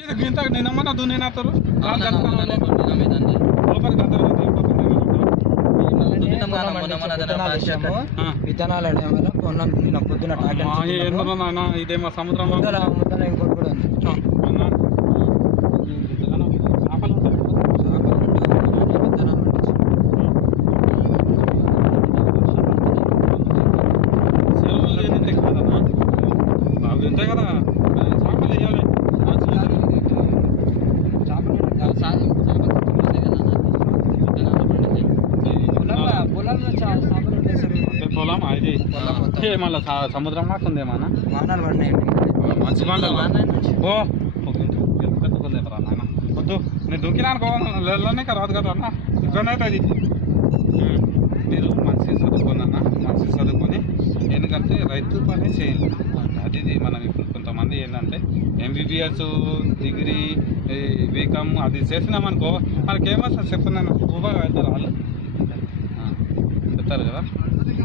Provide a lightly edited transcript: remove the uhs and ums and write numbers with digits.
ఇంత నిన్నమ్మన్నా దున్నేనారు విత్తనాలు వల్ల పొన్నం నిన్న పొద్దున ఇదేమో సముద్రంలో ముద్దల ఇంకోటి కూడా ఉంది. ఇంతే కదా చేపలు వేయాలి పొలం అది మళ్ళీ సముద్రం నాకుంది ఏమన్నా వాహనాలు పడినాయి మంచి పంటలు ఓ పెద్దకుందేమరా నాన్న వద్దు నేను దుక్కినా అనుకోవాలనే రాదు కదా అన్న ఇబ్బంది అవుతుంది. మీరు మంచి చదువుకున్నా మంచి చదువుకొని ఎందుకంటే రైతు పని చేయండి. అది మనం ఇప్పుడు కొంతమంది ఏంటంటే ఎంబీబీఎస్ డిగ్రీ బీకామ్ అది చేసినామనుకో మనకేమో చెప్తున్నాను ఊబా వెళ్తారు వాళ్ళు చెప్తారు కదా.